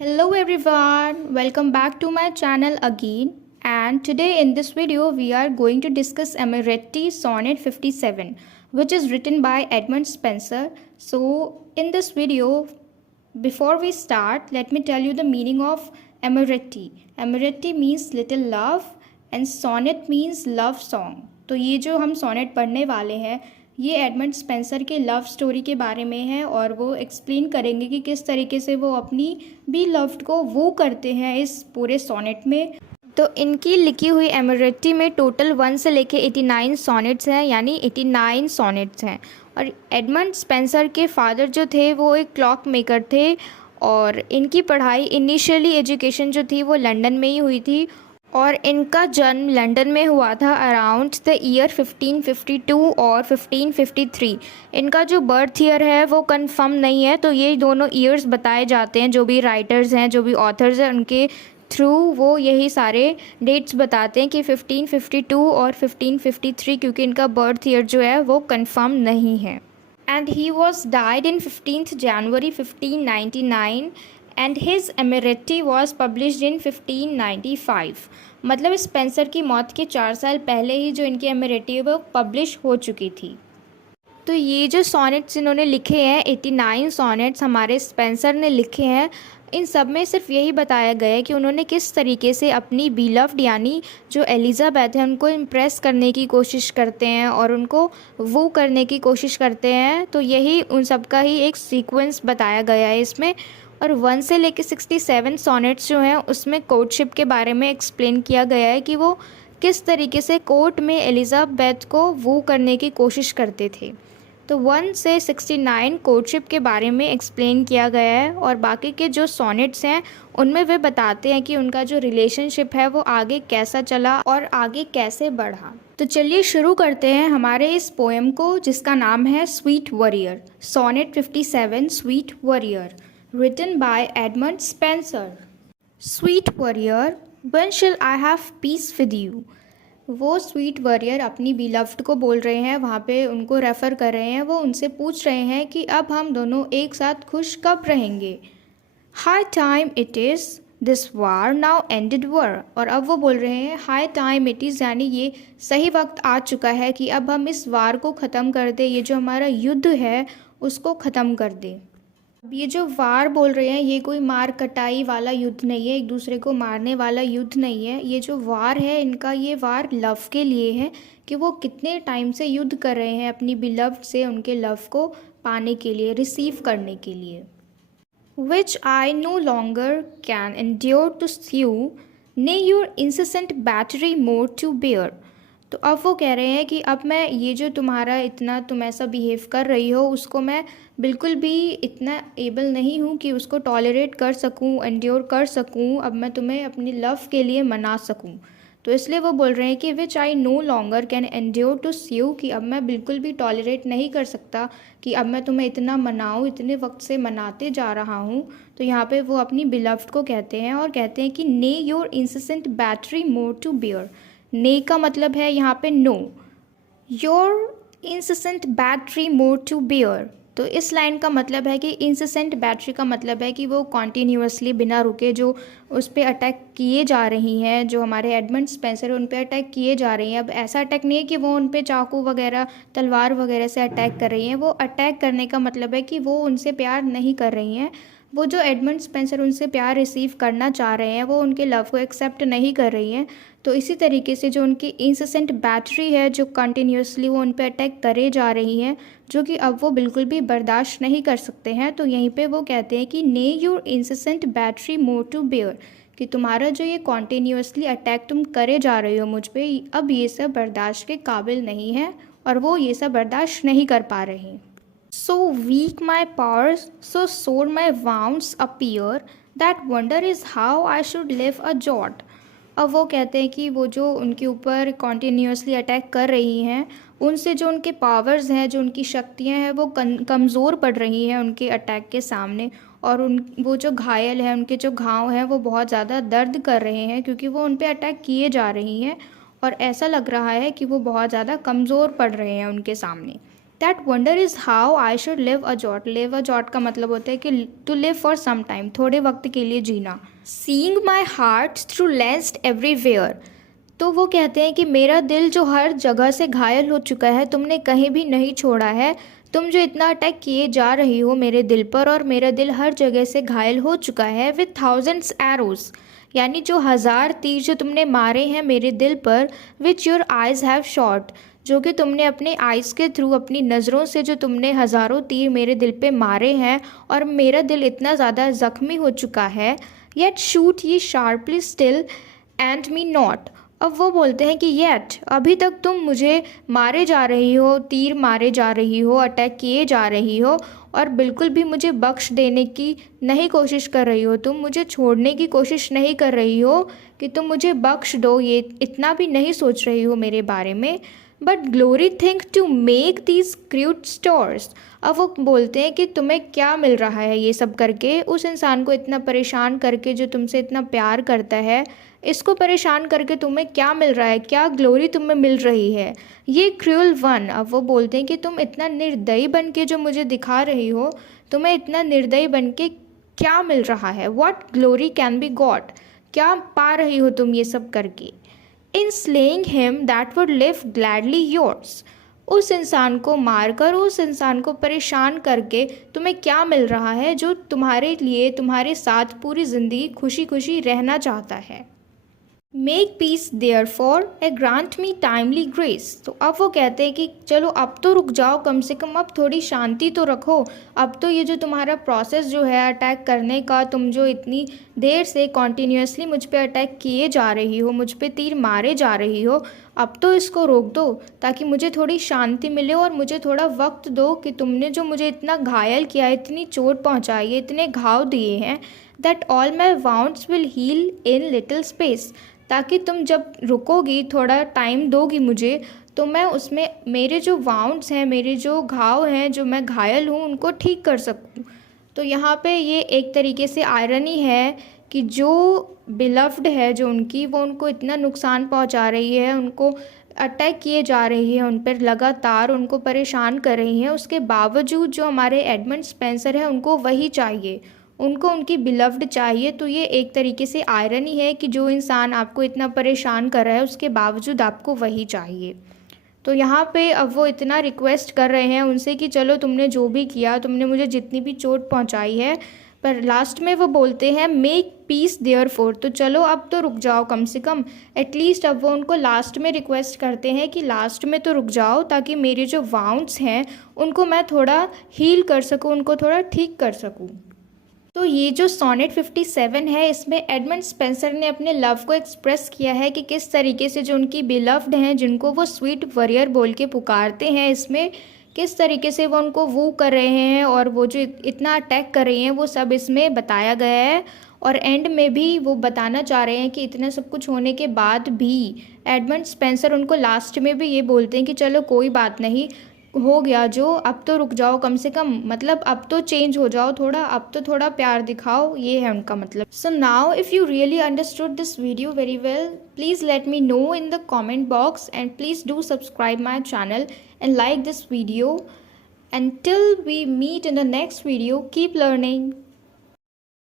Hello everyone, welcome back to my channel again. And today in this video we are going to discuss Amoretti Sonnet 57, which is written by Edmund Spenser. So in this video, before we start, let me tell you the meaning of Amoretti. Amoretti means little love and sonnet means love song. तो ये जो हम sonnet पढ़ने वाले हैं ये Edmund Spenser के love story के बारे में है और वो एक्सप्लेन करेंगे कि किस तरीके से वो अपनी बी लव्ड को वो करते हैं इस पूरे सोनेट में। तो इनकी लिखी हुई एमोरेट्टी में टोटल 1 से लेके 89 सोनेट्स हैं, यानी 89 सोनेट्स हैं। और एडमंड स्पेंसर के फादर जो थे वो एक क्लॉक मेकर थे और इनकी पढ़ाई इनिशियली एजुकेशन जो थी वो लंदन में ही हुई थी और इनका जन्म लंदन में हुआ था अराउंड द ईयर 1552 और 1553। इनका जो बर्थ ईयर है वो कंफर्म नहीं है, तो ये दोनों ईयर्स बताए जाते हैं। जो भी राइटर्स हैं, जो भी ऑथर्स हैं, उनके थ्रू वो यही सारे डेट्स बताते हैं कि 1552 और 1553, क्योंकि इनका बर्थ ईयर जो है वो कंफर्म नहीं है। And he was died in 15th January 1599 and his Amoretti was published in 1595। मतलब स्पेंसर की मौत के 4 साल पहले ही जो इनकी एमोरेट्टी है वो पब्लिश हो चुकी थी। तो ये जो सोनेट्स इन्होंने लिखे हैं, 89 सोनेट्स हमारे स्पेंसर ने लिखे हैं, इन सब में सिर्फ यही बताया गया है कि उन्होंने किस तरीके से अपनी बीलव्ड यानी जो एलिज़ाबेथ है उनको इम्प्रेस करने की कोशिश करते हैं और उनको वो करने की कोशिश करते हैं। तो यही उन सब का ही एक सीक्वेंस बताया गया है इसमें। और 1 से लेकर 67 सोनेट्स जो हैं उसमें कोर्टशिप के बारे में एक्सप्लेन किया गया है कि वो किस तरीके से कोर्ट में एलिज़ाबेथ को वो करने की कोशिश करते थे। तो 1 से 69 कोर्टशिप के बारे में एक्सप्लेन किया गया है और बाकी के जो सोनेट्स हैं उनमें वे बताते हैं कि उनका जो रिलेशनशिप है वो आगे कैसा चला और आगे कैसे बढ़ा। तो चलिए शुरू करते हैं हमारे इस पोएम को, जिसका नाम है sweet warrior. Sonnet 57 sweet warrior, written by Edmund Spenser. Sweet warrior, when shall I have peace with you? वो स्वीट वॉरियर अपनी बिलव्ड को बोल रहे हैं, वहाँ पे उनको रेफ़र कर रहे हैं। वो उनसे पूछ रहे हैं कि अब हम दोनों एक साथ खुश कब रहेंगे। High time it is this war now ended were. और अब वो बोल रहे हैं हाई टाइम इट इज़, यानी ये सही वक्त आ चुका है कि अब हम इस वार को ख़त्म कर दें, ये जो हमारा युद्ध है उसको ख़त्म कर दें। अब ये जो वार बोल रहे हैं ये कोई मार कटाई वाला युद्ध नहीं है, एक दूसरे को मारने वाला युद्ध नहीं है। ये जो वार है इनका, ये वार लव के लिए है कि वो कितने टाइम से युद्ध कर रहे हैं अपनी बिलव्ड से उनके लव को पाने के लिए, रिसीव करने के लिए। Which I no longer can endure to sue, ne your incessant battery more to bear. तो अब वो कह रहे हैं कि अब मैं ये जो तुम्हारा इतना तुम ऐसा बिहेव कर रही हो उसको मैं बिल्कुल भी इतना एबल नहीं हूँ कि उसको टॉलरेट कर सकूँ, एंड्योर कर सकूँ, अब मैं तुम्हें अपनी लव के लिए मना सकूँ। तो इसलिए वो बोल रहे हैं कि which I no longer can endure to sue, कि अब मैं बिल्कुल भी टॉलरेट नहीं कर सकता कि अब मैं तुम्हें इतना मनाऊँ, इतने वक्त से मनाते जा रहा हूँ। तो यहाँ पे वो अपनी बिलव्ड को कहते हैं और कहते हैं कि nay your incessant battery more to bear. ने का मतलब है यहाँ पे no, your incessant battery more to bear. तो इस लाइन का मतलब है कि इंसिसेंट बैटरी का मतलब है कि वो कॉन्टीन्यूसली बिना रुके जो उस पर अटैक किए जा रही हैं, जो हमारे एडमंड स्पेंसर उन पर अटैक किए जा रही हैं। अब ऐसा अटैक नहीं है कि वो उन पर चाकू वगैरह तलवार वगैरह से अटैक कर रही हैं। वो अटैक करने का मतलब है कि वो उनसे प्यार नहीं कर रही हैं। वो जो एडमंड स्पेंसर उनसे प्यार रिसीव करना चाह रहे हैं वो उनके लव को एक्सेप्ट नहीं कर रही हैं। तो इसी तरीके से जो उनकी इंसिसेंट बैटरी है, जो कंटिन्यूसली वो उन पे अटैक करे जा रही हैं, जो कि अब वो बिल्कुल भी बर्दाश्त नहीं कर सकते हैं। तो यहीं पे वो कहते हैं कि nay your incessant battery more to bear, कि तुम्हारा जो ये कॉन्टीन्यूसली अटैक तुम करे जा रहे हो मुझ पे, अब ये सब बर्दाश्त के काबिल नहीं है और वो ये सब बर्दाश्त नहीं कर पा रही। So weak my powers, so sore my wounds appear, that wonder is how I should live a jot. अब वो कहते हैं कि वो जो उनके ऊपर कॉन्टीन्यूसली अटैक कर रही हैं उनसे जो उनके पावर्स हैं, जो उनकी शक्तियां हैं वो कमज़ोर पड़ रही हैं उनके अटैक के सामने। और वो जो घायल हैं, उनके जो घाव हैं वो बहुत ज़्यादा दर्द कर रहे हैं क्योंकि वो उन पे अटैक किए जा रही हैं और ऐसा लग रहा है कि वो बहुत ज़्यादा कमज़ोर पड़ रहे हैं उनके सामने। That wonder is how I should live a jot. Live a jot का मतलब होता है कि to live for some time, थोड़े वक्त के लिए जीना। Seeing my heart through launched everywhere. तो वो कहते हैं कि मेरा दिल जो हर जगह से घायल हो चुका है, तुमने कहीं भी नहीं छोड़ा है। तुम जो इतना अटैक किए जा रही हो मेरे दिल पर, और मेरा दिल हर जगह से घायल हो चुका है विथ थाउजेंड्स एरोज, यानी जो 1000 तीर जो तुमने मारे हैं मेरे दिल पर, which your eyes have shot, जो कि तुमने अपने आइज़ के थ्रू, अपनी नज़रों से जो तुमने हज़ारों तीर मेरे दिल पे मारे हैं, और मेरा दिल इतना ज़्यादा ज़ख्मी हो चुका है। येट शूट ये sharply still and me not. अब वो बोलते हैं कि येट, अभी तक तुम मुझे मारे जा रही हो, तीर मारे जा रही हो, अटैक किए जा रही हो, और बिल्कुल भी मुझे बख्श देने की नहीं कोशिश कर रही हो, तुम मुझे छोड़ने की कोशिश नहीं कर रही हो कि तुम मुझे बख्श दो, ये इतना भी नहीं सोच रही हो मेरे बारे में। But glory think to make these crude stores. अब वो बोलते हैं कि तुम्हें क्या मिल रहा है ये सब करके, उस इंसान को इतना परेशान करके जो तुमसे इतना प्यार करता है, इसको परेशान करके तुम्हें क्या मिल रहा है, क्या ग्लोरी तुम्हें मिल रही है, ये क्रूअल वन। अब वो बोलते हैं कि तुम इतना निर्दयी बन के जो मुझे दिखा रही हो, तुम्हें इतना निर्दयी बन के क्या मिल रहा है, what glory can be got, क्या पा रही हो तुम ये सब करके। In slaying him that would live gladly yours. उस इंसान को मारकर, उस इंसान को परेशान करके तुम्हें क्या मिल रहा है जो तुम्हारे लिए, तुम्हारे साथ पूरी ज़िंदगी खुशी खुशी रहना चाहता है। Make peace there for a grant me timely grace. तो अब वो कहते हैं कि चलो अब तो रुक जाओ, कम से कम अब थोड़ी शांति तो रखो। अब तो ये जो तुम्हारा प्रोसेस जो है अटैक करने का, तुम जो इतनी देर से कॉन्टीन्यूसली मुझ पे अटैक किए जा रही हो, मुझ पे तीर मारे जा रही हो, अब तो इसको रोक दो ताकि मुझे थोड़ी शांति मिले और मुझे थोड़ा वक्त दो कि तुमने जो मुझे इतना घायल किया है, इतनी चोट पहुँचाई है, इतने घाव दिए हैं, that all my wounds will heal in little space. ताकि तुम जब रुकोगी, थोड़ा टाइम दोगी मुझे, तो मैं उसमें मेरे जो वाउंड्स हैं, मेरे जो घाव हैं, जो मैं घायल हूँ, उनको ठीक कर सकूँ। तो यहाँ पे ये एक तरीके से आयरनी है कि जो बिलव्ड है जो उनकी, वो उनको इतना नुकसान पहुँचा रही है, उनको अटैक किए जा रही है, उन पर लगातार उनको परेशान कर रही हैं, उसके बावजूद जो हमारे एडमंड स्पेंसर है उनको वही चाहिए, उनको उनकी बिलव्ड चाहिए। तो ये एक तरीके से आयरनी है कि जो इंसान आपको इतना परेशान कर रहा है उसके बावजूद आपको वही चाहिए। तो यहाँ पे अब वो इतना रिक्वेस्ट कर रहे हैं उनसे कि चलो तुमने जो भी किया, तुमने मुझे जितनी भी चोट पहुँचाई है, पर लास्ट में वो बोलते हैं मेक पीस देयर फोर। तो चलो अब तो रुक जाओ कम से कम, एटलीस्ट अब वो उनको लास्ट में रिक्वेस्ट करते हैं कि लास्ट में तो रुक जाओ ताकि मेरे जो वाउंड्स हैं उनको मैं थोड़ा हील कर सकूँ, उनको थोड़ा ठीक कर सकूँ। तो ये जो सोनेट 57 है, इसमें एडमंड स्पेंसर ने अपने लव को एक्सप्रेस किया है कि किस तरीके से जो उनकी बिलव्ड हैं, जिनको वो स्वीट वॉरियर बोल के पुकारते हैं, इसमें किस तरीके से वो उनको वू कर रहे हैं और वो जो इतना अटैक कर रही हैं, वो सब इसमें बताया गया है। और एंड में भी वो बताना चाह रहे हैं कि इतना सब कुछ होने के बाद भी एडमंड स्पेंसर उनको लास्ट में भी ये बोलते हैं कि चलो कोई बात नहीं, हो गया जो, अब तो रुक जाओ कम से कम, मतलब अब तो चेंज हो जाओ थोड़ा, अब तो थोड़ा प्यार दिखाओ, ये है उनका मतलब। So now if you really understood this video very well, please let me know in the comment box and please do subscribe my channel and like this video. Until we meet in the next video, keep learning.